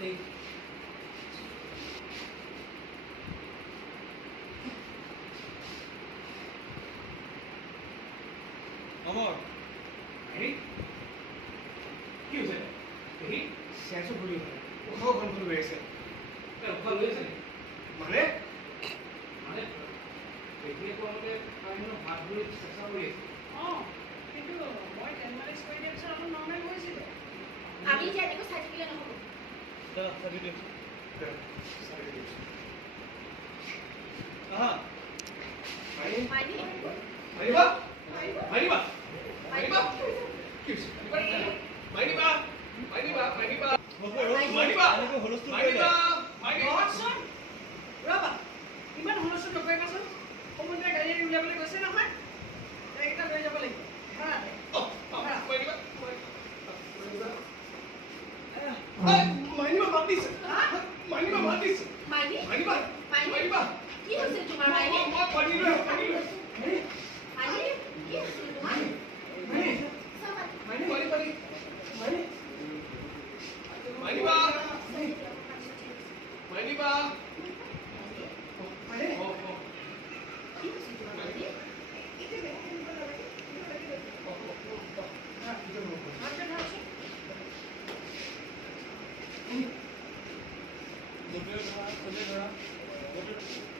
অমৰ হেৰি কি হৈছে হেৰি চেঞ্চো ভুলি হয় উশাহ কণ্ট্ৰল হৈ আছে উশাহ লৈ আছে মানে মানে এতিয়া কোৱামতে কাহিনী ভাত ধৰি চেষ্টা কৰি আছে কিন্তু মই 10 মিনিট কৰি দিয়াৰ পিছত অলপ নৰ্মেল হৈছিলে আমি এতিয়া এনেকৈ চাই থাকিলে নহ'ব আহা মাৰিবা মাৰিবা মাৰিবা মাৰিবা কি হৈছে মাৰিবা মাৰিবা মাৰিবা মাৰিবা মাৰিবা ৰচোন ৰবা ইমান হুলস্থুল নকৰিবাচোন সমুদ্ৰে গাড়ী উলিয়াবলৈ গৈছে নহয় এইকেইটা লৈ যাব লাগিব ভাড়াতে মাৰিবা মাৰিবা মাত দিছে মাৰিবা মাত দিছে মাইনী মাৰিবা মাৰিবা কি হৈছে তোমাৰ মাইনী মই পানী লৈ মাইনী কি হৈছে তোমাৰ মাৰিবা মাৰিবা মাৰিবা কি হৈছে তোমাৰ মাইনী ধৰা